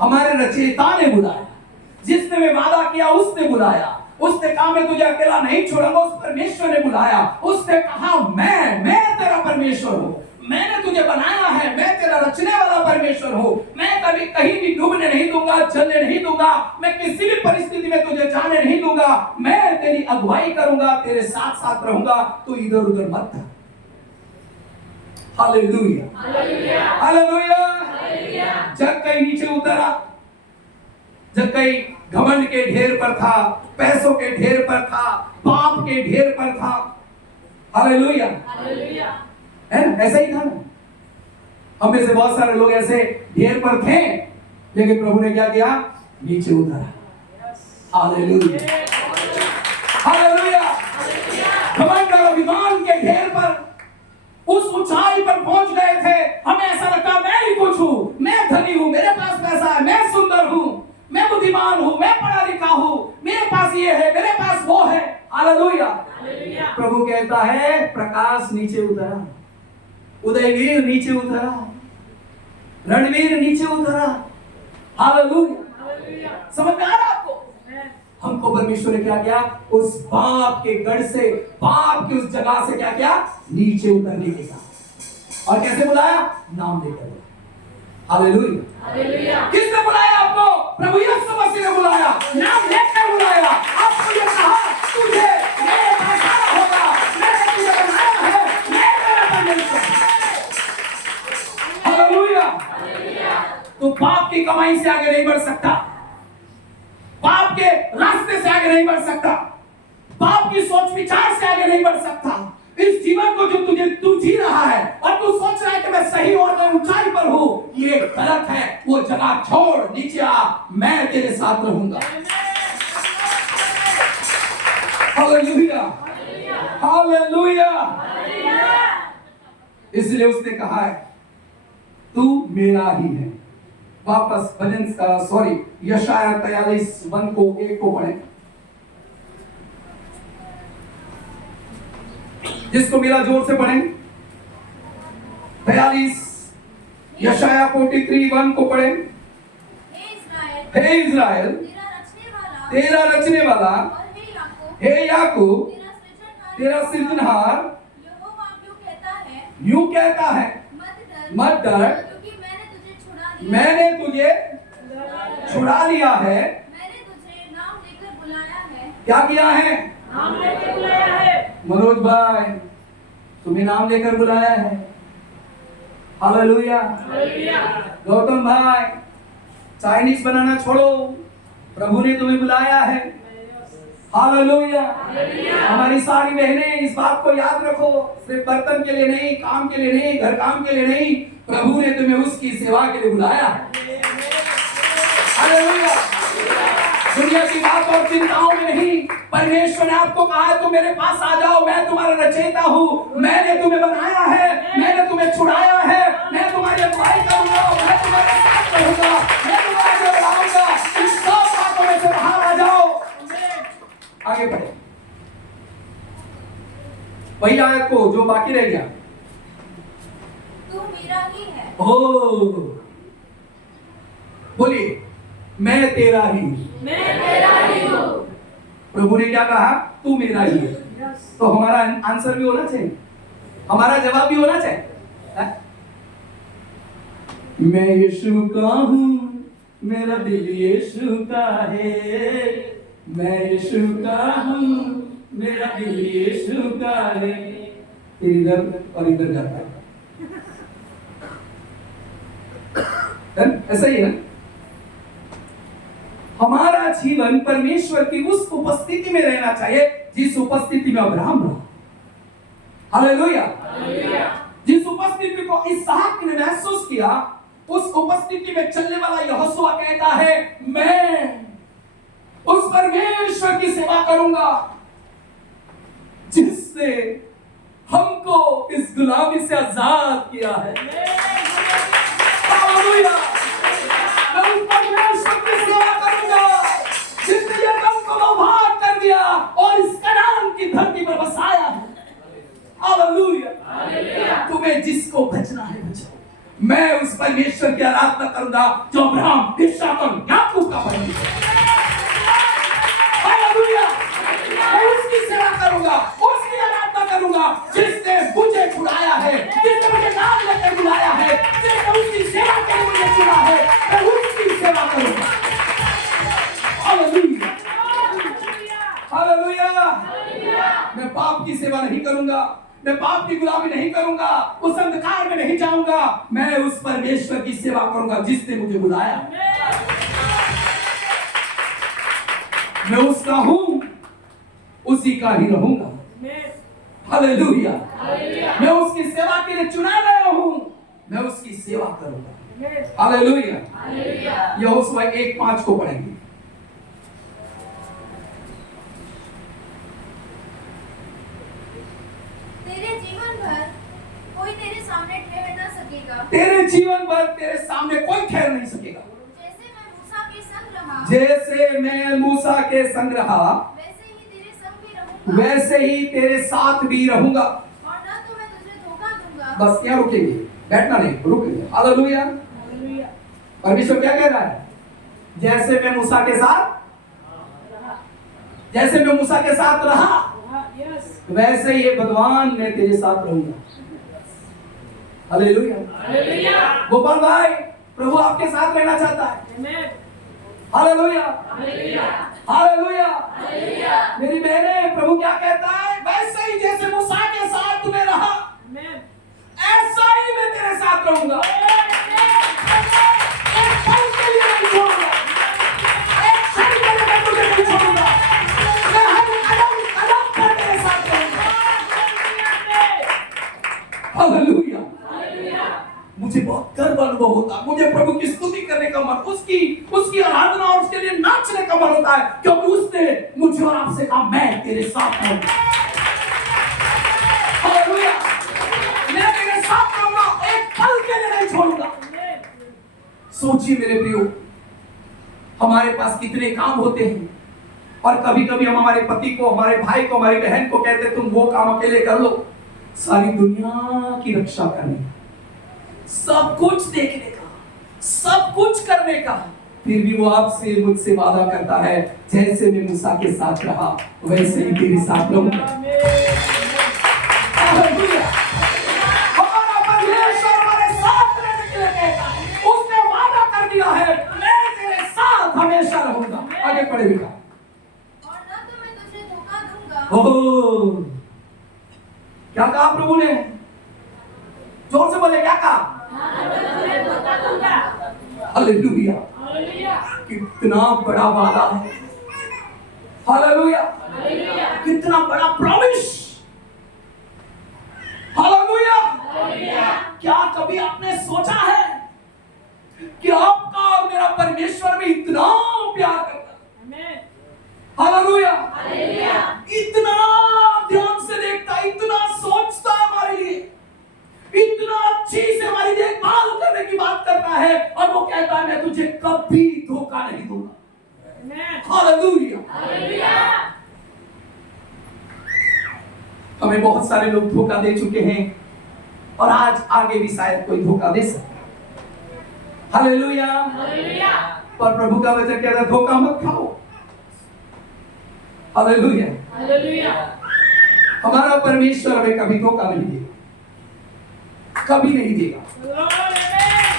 हमारे रचयिता ने बुलाया, जिसने में वादा किया उसने बुलाया, उसने कहा मैं तुझे अकेला नहीं छोड़ूंगा, उस परमेश्वर ने बुलाया। उसने कहा मैं तेरा परमेश्वर हूँ, मैंने तुझे बनाया है, मैं तेरा रचने वाला परमेश्वर हूँ, मैं कभी कहीं भी डूबने नहीं दूंगा, जलने नहीं दूंगा, मैं किसी भी परिस्थिति में तुझे जाने नहीं दूंगा, मैं तेरी अगुवाई करूंगा, तेरे साथ साथ रहूंगा, तू इधर उधर मत जा। हालेलुया। हालेलुया। जब कहीं नीचे उतरा, जब कहीं घमंड के ढेर पर था, पैसों के ढेर पर था, पाप के ढेर पर था। हालेलुया। है ना? ऐसा ही था ना? हम में से बहुत सारे लोग ऐसे ढेर पर थे, लेकिन प्रभु ने क्या किया? नीचे उतरा। Hallelujah, hallelujah. घमंड और अभिमान के घेर पर उस ऊंचाई पर पहुंच गए थे। हमें ऐसा लगता मैं ही कुछ हूँ, मैं धनी हूँ, मेरे पास पैसा है, मैं सुंदर हूँ, मैं बुद्धिमान हूँ, मैं पढ़ा लिखा हूँ, मेरे पास ये है, मेरे पास वो है। हालेलुया। प्रभु कहता है प्रकाश नीचे उतरा, उदयवीर नीचे उतरा, रणवीर नीचे उतरा। हालेलुया। समझ में आ रहा आपको? हमको परमेश्वर ने क्या किया? उस पाप के गढ़ से, पाप की उस जगह से क्या किया? नीचे उतरने के कहा। और कैसे बुलाया? नाम लेकर। हालेलुया। किसने बुलाया आपको? प्रभु यीशु मसीह ने बुलाया, नाम लेकर बुलाया। आपको ये कहा तुझे मेरे पास आना होगा, मैंने तुझे बनाया है, मैं तेरा परमेश्वर। हालेलुया। तो पाप की कमाई से आगे नहीं बढ़ सकता, पाप के रास्ते से आगे नहीं बढ़ सकता, पाप की सोच विचार से आगे नहीं बढ़ सकता। इस जीवन को जो तू जी रहा है और तू सोच रहा है कि मैं सही और मैं ऊंचाई पर हूं, ये गलत है। वो जगह छोड़, नीचे आ, मैं तेरे साथ रहूंगा। Hallelujah, hallelujah. इसलिए उसने कहा है तू मेरा ही है। वापस भजन यशाया 43:1 को पढ़ें। जिसको मिला जोर से पढ़ें। 43 यशाया 43:1 को पढ़ें। हे इज़राइल, तेरा रचने वाला, हे याकूब, तेरा सृजनहार यूं कहता है, मत डर, मैंने तुझे छुड़ा लिया है। मैंने तुझे नाम लेकर बुलाया है। क्या किया है? नाम लेकर बुलाया है। मनोज भाई, तुम्हें नाम लेकर बुलाया है। हालेलुया। गौतम भाई, चाइनीज बनाना छोड़ो, प्रभु ने तुम्हें बुलाया है। हालेलुया। हमारी सारी बहनें इस बात को याद रखो, सिर्फ बर्तन के लिए नहीं, काम के लिए नहीं, घर काम के लिए नहीं, प्रभु ने तुम्हें उसकी सेवा के लिए बुलाया है। हालेलुया। दुनिया की बात और चिंताओं में नहीं, परमेश्वर ने आपको कहा है तुम मेरे पास आ जाओ, मैं तुम्हारा रचयिता हूँ, मैंने तुम्हें बनाया है, मैंने तुम्हें छुड़ाया है, मैं तुम्हारी अगुवाई करूंगा, मैं तुम्हारे साथ रहूंगा, मैं तुम्हारे बुलाऊंगा। इन सब बातों में से बाहर आ जाओ। आगे बढ़े, वही आयत को जो बाकी रह गया। तू मेरा ही है। ओ बोलिए, मैं तेरा ही हूं। मैं तेरा ही हूँ। प्रभु ने क्या कहा? तू मेरा ही है। तो हमारा आंसर भी होना चाहिए, हमारा जवाब भी होना चाहिए। मैं यीशु का हूँ, मेरा दिल यीशु का है। मैं यीशु का हूँ, मेरा दिल यीशु का है। इधर और इधर जाता है, ऐसा ही है। हमारा जीवन परमेश्वर की उस उपस्थिति में रहना चाहिए जिस उपस्थिति में अब्राहम रहा। हालेलुया। जिस उपस्थिति को इसहाक ने महसूस किया, उस उपस्थिति में चलने वाला यहोशुआ कहता है मैं उस परमेश्वर की सेवा करूंगा जिसने हमको इस गुलामी से आजाद किया है। हालेलुया। मैं उस परमेश्वर की सेवा करूंगा जिसने ये हमको लोभाग कर दिया और इस कनान की धरती पर बसाया है। हालेलुया। तुम्हें जिसको बचना है बचाओ। मैं उस परमेश्वर की आराधना करूंगा जो अब्राहम, इसहाक और याकूब का परमेश्वर है। हालेलुया। मैं उसकी सेवा करूंगा, उसकी आराधना करूंगा जिसने मुझे छुड़ाया है, जिसने मुझे नाम लेकर बुलाया है, जिसने उसकी सेवा के लिए मुझे चुना है, मैं उसकी सेवा करूंगा। हालेलुया। हालेलुया। मैं पाप की सेवा नहीं करूंगा, मैं पाप की गुलामी नहीं करूंगा, उस अंधकार में नहीं जाऊंगा। मैं उस परमेश्वर की सेवा करूंगा जिसने मुझे बुलाया। मैं उसका हूं, उसी का ही रहूंगा। हालेलुया। मैं उसकी सेवा के लिए चुना गया हूं, मैं उसकी सेवा करूंगा। हालेलुया। यहोशुआ 1:5 को पढ़ेंगे। तेरे जीवन भर कोई तेरे सामने ठहर न सकेगा। तेरे जीवन भर तेरे सामने कोई ठहर नहीं सकेगा। जैसे मैं मूसा के संग रहा, जैसे मैं मूसा के संग रहा, वैसे ही तेरे संग भी रहूंगा। वैसे ही तेरे साथ भी रहूंगा। और न तो मैं तुझे धोखा दूंगा। बस यहाँ रुकेंगे, बैठना नहीं, रुकेंगे। हालेलुया। परमेश्वर क्या कह रहा है? जैसे मैं मूसा के साथ, जैसे मैं मूसा के साथ रहा, वैसे ही भगवान मैं तेरे साथ रहूंगा। हालेलुया। गोपाल भाई, प्रभु आपके साथ रहना चाहता है। हालेलुया। हालेलुया। मेरी बहनें, प्रभु क्या कहता है? वैसे ही जैसे मूसा के साथ तुम्हें रहा, ऐसा ही मैं तेरे साथ रहूंगा। एक पल के लिए नहीं छोड़ूंगा, एक क्षण के लिए मैं तुझे नहीं छोड़ूंगा। मैं हर कदम कदम पर तेरे साथ रहूंगा। हालेलुया। मुझे बहुत गर्व अनुभव होता, मुझे प्रभु की स्तुति करने का मन, उसकी आराधना और उसके लिए नाचने का मन होता है, क्योंकि उसने मुझे और आपसे कहा मैं तेरे साथ हूं। हालेलुया। मैं तेरे साथ रहूंगा, एक पल के लिए नहीं छोड़ूंगा। सोचिए मेरे प्रियो, हमारे पास कितने काम होते हैं और कभी कभी हम हमारे पति को, हमारे भाई को, हमारी बहन को कहते हैं तुम वो काम अकेले कर लो। सारी दुनिया की रक्षा करने का, सब कुछ देखने का, सब कुछ करने का, फिर भी वो आपसे मुझसे वादा करता है जैसे मैं मूसा के साथ रहा वैसे ही तेरे साथ रहूंगा। हालेलुया। हमारा परमेश्वर हमारे साथ रहने के लिए कहता है, उसने वादा कर दिया है मैं तेरे साथ हमेशा रहूंगा। आगे पढ़े बेटा। और न तो मैं तुझे धोखा दूंगा। ओह, क्या कहा प्रभु ने? जोर से बोले, क्या कहा? हालेलुया। कितना बड़ा वादा है। हालेलुया। कितना बड़ा प्रॉमिस। हालेलुया। क्या कभी आपने सोचा है कि आपका और मेरा परमेश्वर में इतना प्यार करता है? हालेलुया। इतना ध्यान से देखता है, इतना सोचता है हमारे लिए, इतना अच्छी से हमारी देखभाल करने की बात करता है, और वो कहता है मैं तुझे कभी धोखा नहीं दूंगा। हालेलुया। हमें बहुत सारे लोग धोखा दे चुके हैं और आज आगे भी शायद कोई धोखा दे सकता। हालेलुया। पर प्रभु का वचन कहता है धोखा मत खाओ। हालेलुया। हमारा परमेश्वर हमें कभी धोखा नहीं देगा, कभी नहीं देगा।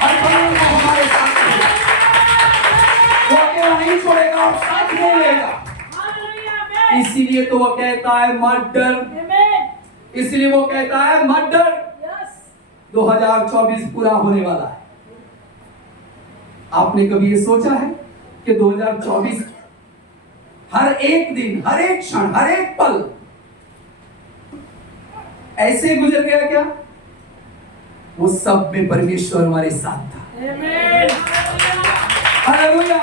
हर पल वो हमारे साथ रहेगा, वो अकेला नहीं छोड़ेगा और साथ नहीं लेगा। इसीलिए तो वो कहता है मत डर। इसलिए वो कहता है मत डर। 2024 पूरा होने वाला है। आपने कभी ये सोचा है कि 2024 हर एक दिन, हर एक क्षण, हर एक पल ऐसे गुजर गया क्या? वो सब में परमेश्वर हमारे साथ था। हालेलुया।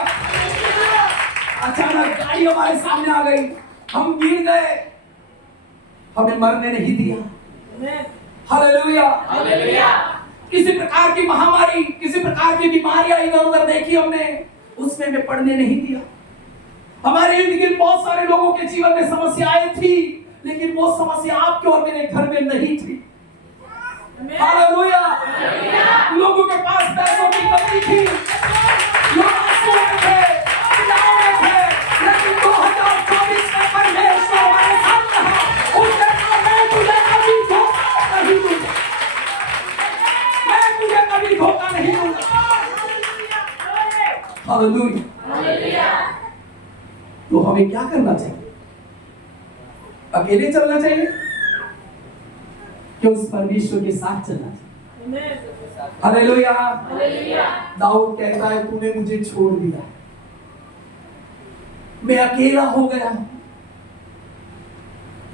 अचानक गाड़ी हमारे सामने आ गई, हम गिर गए, हमें मरने नहीं दिया। हालेलुया। किसी प्रकार की महामारी, किसी प्रकार की बीमारियां इधर उधर देखी हमने, उसमें हमें पड़ने नहीं दिया। हमारे इर्द गिर्द बहुत सारे लोगों के जीवन में समस्याएं थी, लेकिन वो समस्या आपके और मेरे घर में नहीं थी। हालेलुया। लोगों के पास पैसों की कमी थी, लोग आंसू में थे, चिल्लाए में थे, लेकिन 2024 में परमेश्वर हमारे साथ रहा। उसने कहा मैं तुझे कभी धोखा नहीं दूंगा, मैं तुझे कभी धोखा नहीं दूंगा। हालेलुया। तो हमें क्या करना चाहिए? अकेले चलना चाहिए कि उस परमेश्वर के साथ चलना चाहिए? हालेलुया। दाऊद कहता है तूने मुझे छोड़ दिया, मैं अकेला हो गया,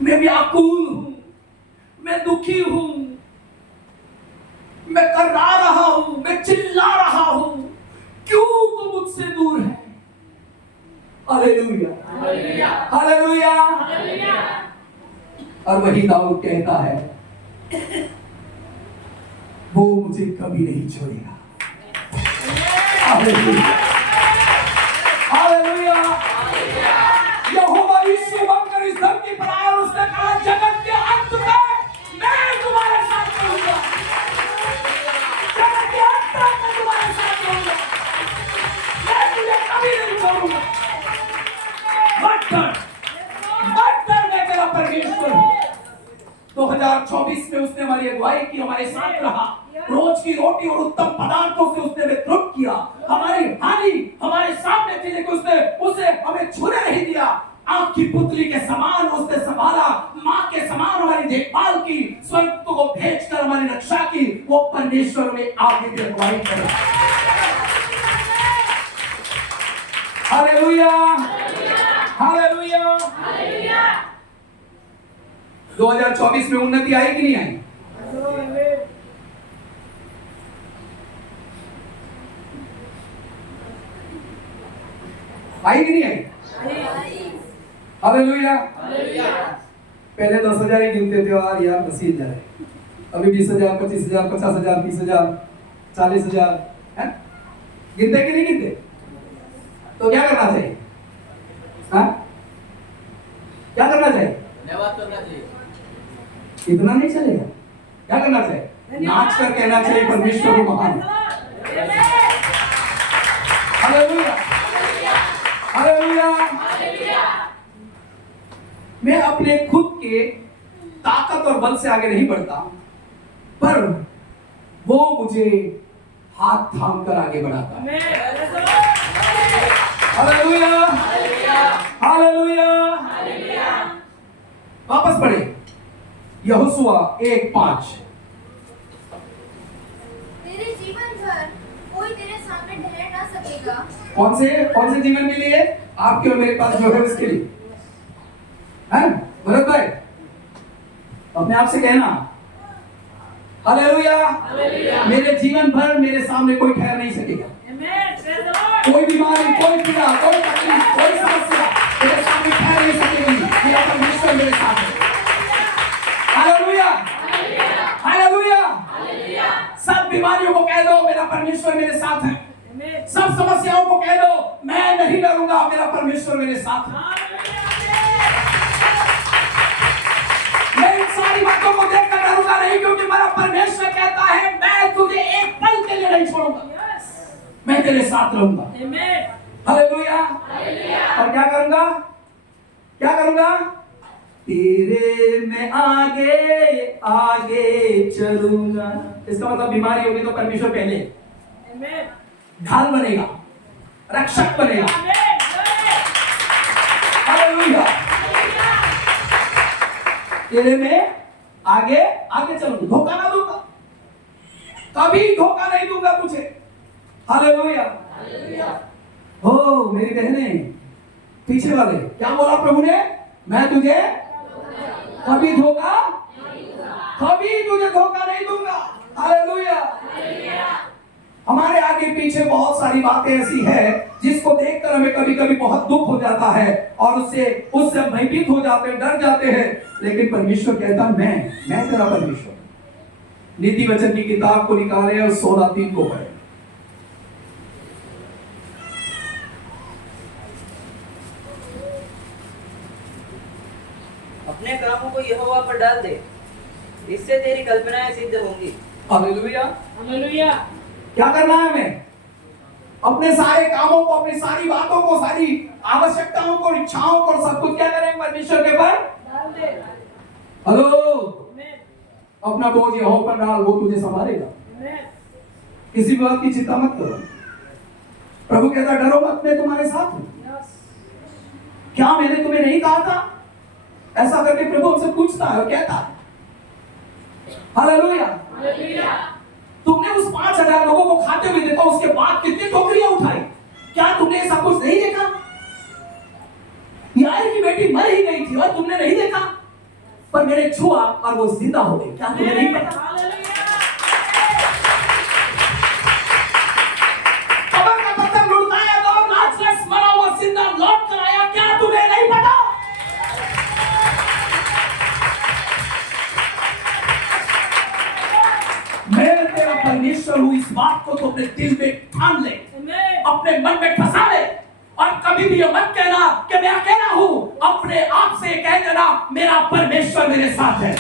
मैं व्याकुल हूं, मैं दुखी हूं, मैं कर्रा रहा हूं, मैं चिल्ला रहा मुझसे दूर है। Hallelujah, hallelujah. और वही दाऊद कहता है, वो मुझे कभी नहीं छोड़ेगा। Hallelujah, hallelujah. यहोवा यीशु बनकर इस धरती पर आया और उसने कहा, जगत के अंत में मैं तुम्हारे साथ रहूंगा। जगत के अंत तक मैं तुम्हारे साथ रहूंगा, मैं तुझे कभी नहीं छोड़ूंगा। मत डर, मैं तेरा परमेश्वर हूं। 2024 में उसने हमारी अगुवाई की, हमारे साथ रहा, रोज की रोटी और उत्तम पदार्थों से उसने हमें तृप्त किया। हमारी हानि हमारे सामने थी, लेकिन उसने उसे हमें छूने नहीं दिया। आंख की पुतली के समान उसने संभाला, माँ के समान हमारी देखभाल की, स्वर्गदूतों को भेजकर हमारी रक्षा की। वो परमेश्वर में आगे की अगुवाई करा। Hallelujah, hallelujah. 2024 में उन्नति आई कि नहीं आई? आई कि नहीं आई? हालेलुया। पहले 10,000 ही गिनते थे और यार 80,000, अभी 20,000, 25,000, 50,000, 30,000, 40,000 है। गिनते कि नहीं गिनते? तो क्या करना चाहिए? हाँ, क्या करना चाहिए? धन्यवाद करना चाहिए। इतना नहीं चलेगा। क्या करना चाहिए? नाच कर कहना चाहिए, परमेश्वर को महान। Hallelujah, hallelujah. मैं अपने खुद के ताकत और बल से आगे नहीं बढ़ता, पर वो मुझे हाथ थाम कर आगे बढ़ाता है। Hallelujah, hallelujah. वापस पढ़े यहोशुआ 1:5। तेरे जीवन भर कोई तेरे सामने ठहर ना सकेगा। कौन से जीवन के लिए? आपके और मेरे पास जो है उसके लिए, है भरत भाई? अपने आप से कहना, हालेलुया। मेरे जीवन भर मेरे सामने कोई ठहर नहीं सकेगा। कोई बीमारी, कोई पीड़ा, कोई तकलीफ, कोई समस्या मेरे सामने ठहर नहीं सकेगी। मेरा परमेश्वर मेरे साथ है। Hallelujah, hallelujah. सब बीमारियों को कह दो, मेरा परमेश्वर मेरे साथ है। सब समस्याओं को कह दो, मैं नहीं डरूंगा, मेरा परमेश्वर मेरे साथ है। मैं इन सारी बातों को देखकर डरूंगा नहीं, क्योंकि मेरा परमेश्वर कहता है, मैं तुझे एक पल के लिए नहीं छोड़ूंगा, मैं तेरे साथ रहूंगा। हालेलुया। और क्या करूंगा? क्या करूंगा? तेरे में आगे आगे चलूंगा। इसका मतलब बीमारी होगी तो परमेश्वर पहले ढाल बनेगा, रक्षक बनेगा। हालेलुया। तेरे में आगे आगे चलूंगा, धोखा ना दूंगा, कभी धोखा नहीं दूंगा तुझे। हालेलुया। हो मेरी बहने, पीछे वाले, क्या बोला प्रभु ने? मैं तुझे कभी तुझे धोखा नहीं दूंगा। हालेलुया। हमारे आगे पीछे बहुत सारी बातें ऐसी है जिसको देखकर हमें कभी कभी बहुत दुख हो जाता है और उससे भयभीत हो जाते हैं, डर जाते हैं। लेकिन परमेश्वर कहता, मैं तेरा परमेश्वर। नीति वचन की किताब को निकाले और 16:3 को पढ़े। अपने कामों को यहोवा पर डाल दे, इससे तेरी कल्पनाएं सिद्ध होंगी। Hallelujah, hallelujah. क्या करना है हमें? अपने सारे कामों को, अपनी सारी बातों को, सारी आवश्यकताओं को, इच्छाओं को, सब कुछ क्या करें? परमेश्वर के पर डाल दे। हेलो, अपना बोझ यहोवा पर डाल, वो तुझे संभालेगा। किसी बात की चिंता मत करो। प्रभु कहता, डरो मत, मैं तुम्हारे साथ हूं। क्या मैंने तुम्हें नहीं कहा था? ऐसा करके प्रभु हमसे पूछता है और कहता है। हालेलुया। तुमने उस 5,000 लोगों को खाते हुए देखा, उसके बाद कितनी टोकरियां उठाई? क्या तुमने सब कुछ नहीं देखा? यार की बेटी मर ही गई थी और तुमने नहीं देखा, पर मैंने छुआ और वो जिंदा हो गई। क्या तुम्हें नहीं पता? कब्र का पत्थर लुढ़काया तो अपने दिल में ठान ले, अपने मन में फंसा ले, और कभी भी ये मत कहना कि मैं अकेला हूं। अपने आप से कह देना मेरा परमेश्वर मेरे साथ है।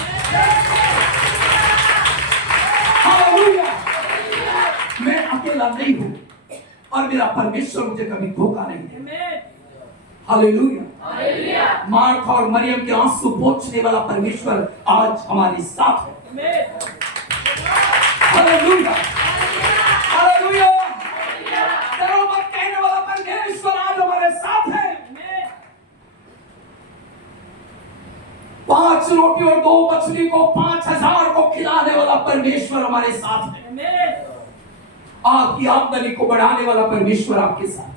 हालेलुया, मैं अकेला नहीं हूं और मेरा परमेश्वर मुझे कभी धोखा नहीं देगा। हालेलुया, मार्था और मरियम के आंसू पोंछने वाला परमेश्वर आज हमारे साथ है। हालेलुया, हालेलुया, डरो मत कहने वाला परमेश्वर आज हमारे साथ है। 5 रोटी और 2 मछली को 5000 को खिलाने वाला परमेश्वर हमारे साथ है। आपकी आमदनी को बढ़ाने वाला परमेश्वर आपके साथ है।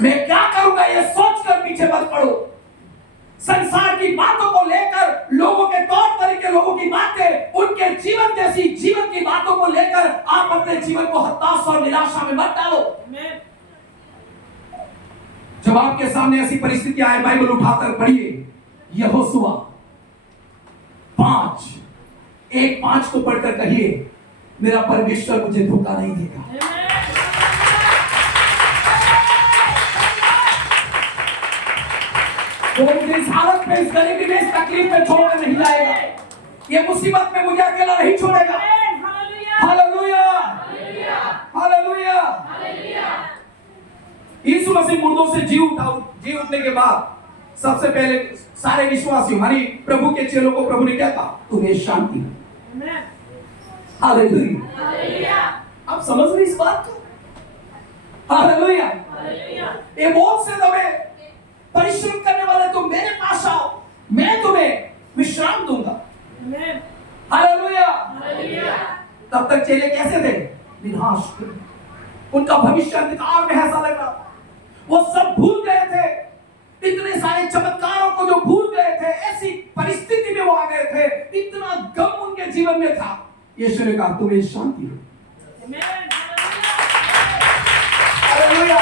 मैं क्या करूंगा ये सोचकर पीछे मत पड़ो। संसार की बातों को लेकर, लोगों के तौर तरीके, लोगों की बातें, उनके जीवन जैसी जीवन की बातों को लेकर आप अपने जीवन को हताश और निराशा में मत डालो। जब आपके सामने ऐसी परिस्थितियां आए, बाइबल उठाकर पढ़िए यहोशुआ 5:1-5 को पढ़कर कहिए मेरा परमेश्वर मुझे धोखा नहीं देगा। वो मुझे इस हालत में, इस गरीबी में, इस तकलीफ में छोड़कर नहीं जाएगा। ये मुसीबत में मुझे अकेला नहीं छोड़ेगा। Hallelujah, hallelujah. यीशु मसीह मुर्दों से जी उठने के बाद सबसे पहले सारे विश्वासियों मानी प्रभु के चेलों को प्रभु ने क्या कहा? तुम्हें शांति। हालेलुया, आप समझ रहे इस बात को? हालेलुया, ये बहुत से तुम्हें परिश्रम करने वाले तुम मेरे पास आओ, मैं तुम्हें विश्राम दूंगा। हालेलुया, तब तक चेले कैसे थे? विनाश, उनका भविष्य अंधकार में ऐसा लग रहा। वो सब भूल गए थे, इतने सारे चमत्कारों को जो भूल गए थे, ऐसी परिस्थिति में वो आ गए थे, इतना गम उनके जीवन में था। यीशु ने कहा तुम्हें शांति हो। हालेलुया,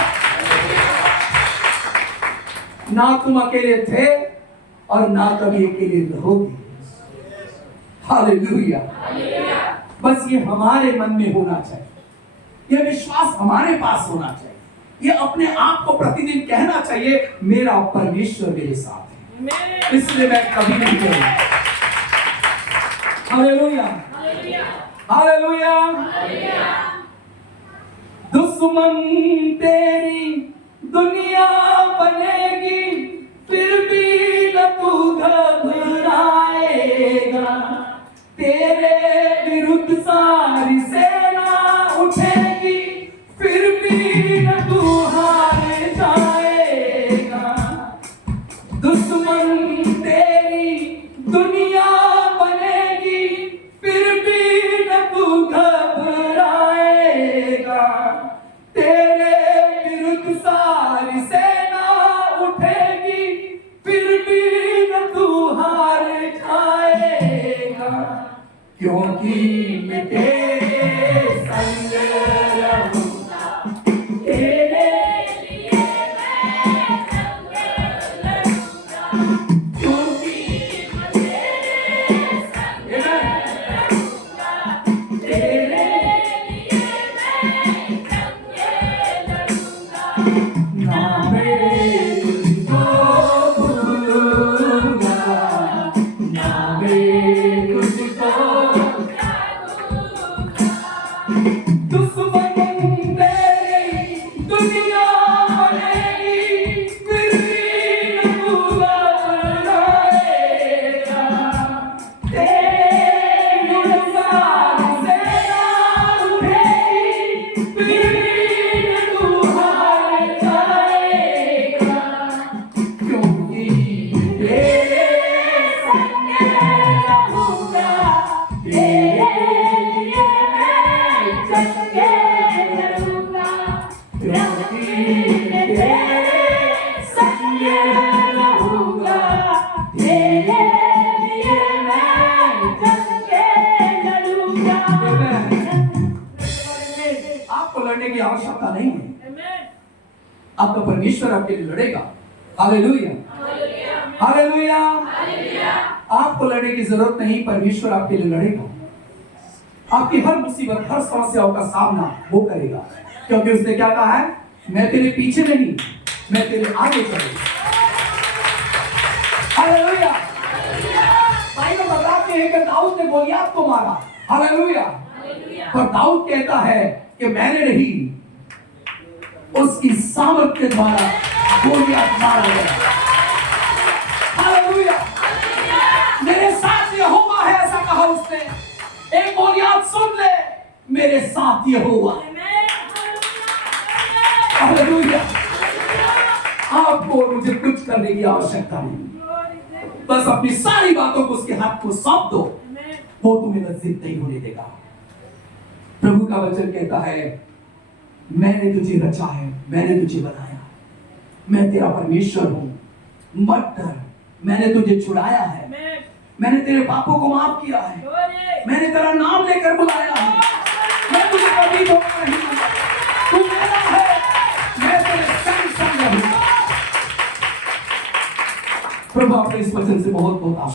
ना तुम अकेले थे और ना कभी अकेले रहोगे। हालेलुया, बस ये हमारे मन में होना चाहिए, ये विश्वास हमारे पास होना चाहिए, ये अपने आप को प्रतिदिन कहना चाहिए मेरा परमेश्वर मेरे साथ है, इसलिए मैं कभी नहीं डरूंगा। Hallelujah, hallelujah. दुश्मन तेरी दुनिया बनेगी, फिर भी न तू घबराएगा। तेरे विरुद्ध सारी सेना उठेगी, फिर भी न तू हार जाएगा। दुश्मन तेरी दुनिया बनेगी, फिर भी न तू घबराएगा। तेरे विरुद्ध सारी सेना उठेगी, फिर भी न तू हार जाएगा। क्योंकि मैं तेरे संग रहूंगा, तेरे लिए मैं संग लड़ूंगा। क्योंकि मैं तेरे संग रहूंगा, तेरे लिए मैं संग लड़ूंगा। ना मैं तुझको भूलूंगा, ना मैं तुझको दुश्मन तेरी दुनिया बनेगी, फिर भी न तू घबराएगा। तेरे विरुद्ध सारी सेना उठेगी, फिर भी न तू हार जाएगा। क्योंकि तेरे संग रहूंगा, तेरे लिए मैं संग लड़ूंगा। क्योंकि मैं तेरे संग रहूंगा, तेरे लिए मैं संग लड़ूंगा। आपको लड़ने की आवश्यकता नहीं है, आपका परमेश्वर आपके लिए लड़ेगा। Hallelujah, hallelujah. आपको लड़ने की जरूरत नहीं, परमेश्वर आपके लिए लड़ेगा। आपकी हर मुसीबत, हर समस्याओं का सामना वो करेगा, क्योंकि उसने क्या कहा है, मैं तेरे पीछे नहीं, मैं तेरे आगे चलूंगा। हालेलुया। बाइबल बताते हैं कि दाऊद ने गोलियत को मारा। हालेलुया। पर दाऊद कहता है कि मैंने नहीं, उसकी सामर्थ के द्वारा गोलियत मारा गया। हालेलुया। मेरे साथ यहोवा है, ऐसा कहा उसने। एक गोलियत सुन ले, मेरे साथ यहोवा। हालेलुया। आपको और मुझे कुछ करने की आवश्यकता नहीं, बस अपनी सारी बातों को उसके हाथ को सौंप दो, वो तुम्हें लज्जित नहीं होने देगा। प्रभु का वचन कहता है, मैंने तुझे रचा है, मैंने तुझे बनाया, मैं तेरा परमेश्वर हूं, मत डर, मैंने तुझे छुड़ाया है, मैंने तेरे पापों को माफ किया है, मैंने तेरा नाम लेकर बुलाया है, मैं तुझे कभी धोखा नहीं दूंगा, तू मेरा है, मैं तेरे संग संग रहूंगा। प्रभु आपने इस वचन से बहुत बहुत